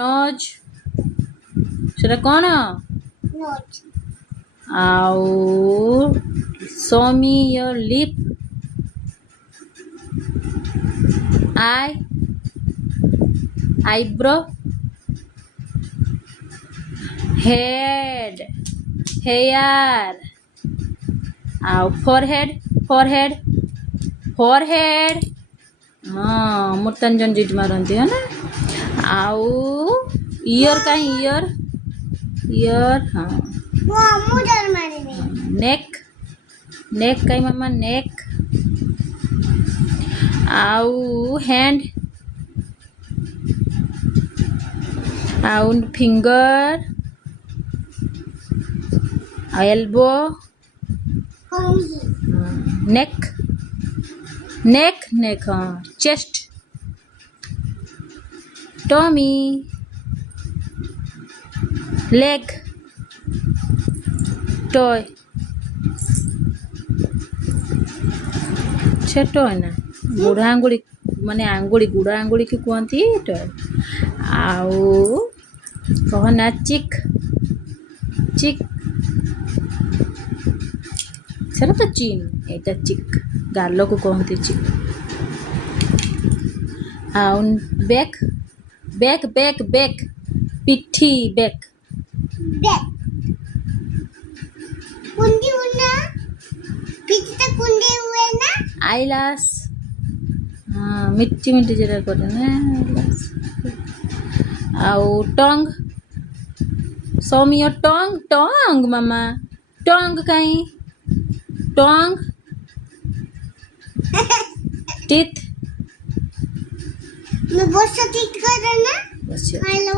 Nose ସେଟା କ'ଣ? nose, ଆଉ show me your lip. eye, eyebrow. head, hair. ଆଉ forehead, forehead, forehead. ହଁ ମୂର୍ତ୍ତାଞ୍ଜନ ଜିଟ୍ ମାରନ୍ତି है ना। ଆଉ ଇୟର୍ କାହିଁ ଇୟର୍ ଇୟର୍ ହଁ मुझे मारेंगे ନେକ୍ ନେକ୍ କାହିଁ ମାମା ନେକ୍। ଆଉ ହ୍ୟାଣ୍ଡ ଆଉ ଫିଙ୍ଗର୍ ଆଉ ଏଲ୍ବୋ होंगी नेक नेक नेक हाँ चेस्ट टॉमी लेग टॉय छेट है ना बुढ़ा आंगुड़ी माने आंगुड़ी गुड़ा आंगुड़ी की कहती टॉय। आउ कह ना चिक चिक सेटा तो चीन एटा चिक गाल को कहते चिक। आउ बैक बैक बैक बैक पिठी बैक बैक कुंडी उना पीछे कुंडी हुए ना आईलास हाँ मिट्टी मिट्टी जरा करे ना आईलास। आउ टंग शो मी योर टंग टंग मामा टंग कहीं टंग टीथ मैं बहुत सा ठीक कर रहा ना बस हेलो